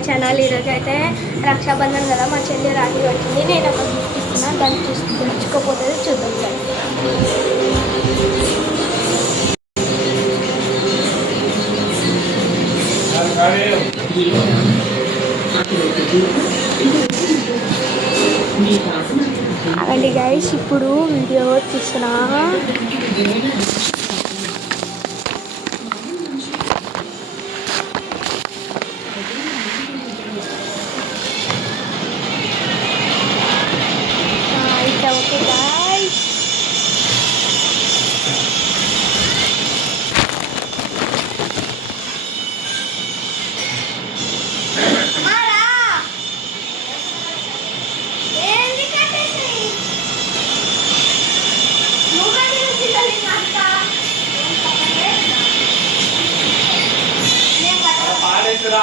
My channel. ఈరోజు అయితే రక్షాబంధన్ కదా, మా చెల్లి రాఖీ కట్టింది. నేను ఒక గిఫ్ట్ ఇస్తున్నా, దాన్ని తెచ్చుకోపోతుంది, చూద్దాం సార్. అవండి గైస్, ఇప్పుడు వీడియో తీస్తున్నా. ఓకే గైస్,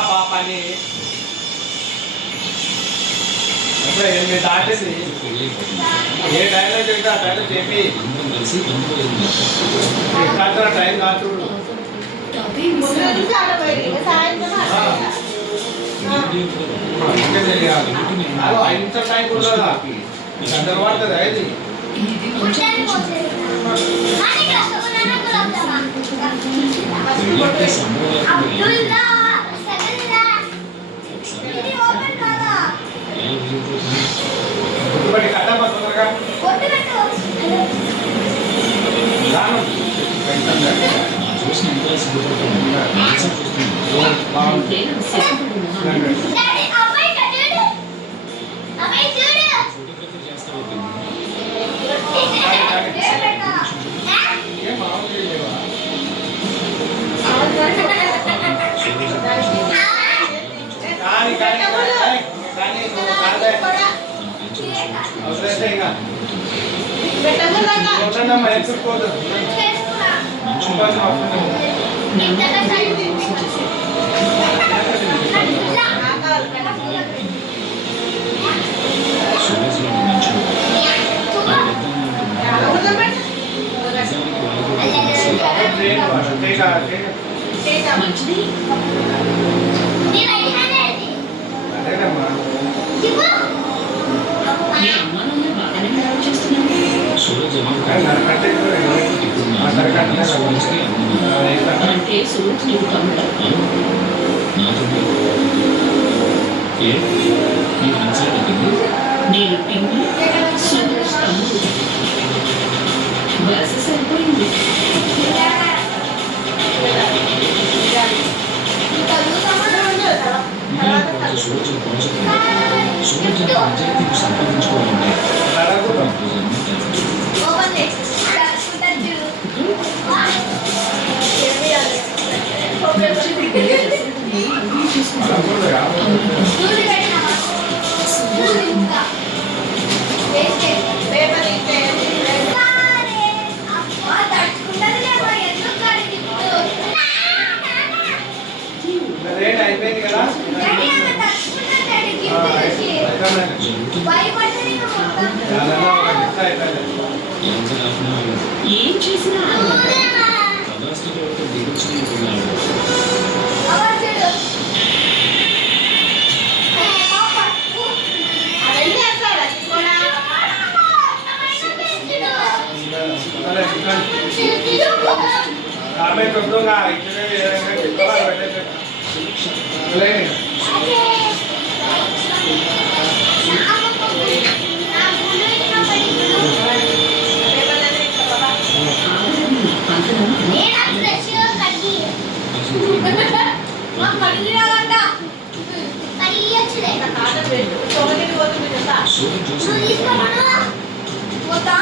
పాపని ఎనిమిది దాటేసి ఏ టైంలో చెప్తే ఆ టైంలో చెప్పి టైం కాదు. ఇంత టైం కూడా అందరు పడుతుంది అది. గుర్తుపట్టి కట్టమ్మా తొందరగా నేను పిన్ని సూరజ్ తమ్ముడు బస్ సరిపోయింది. సంపాదించుకోవాలంటే అయిపోయింది కదా. ఏం చేసినా పోతా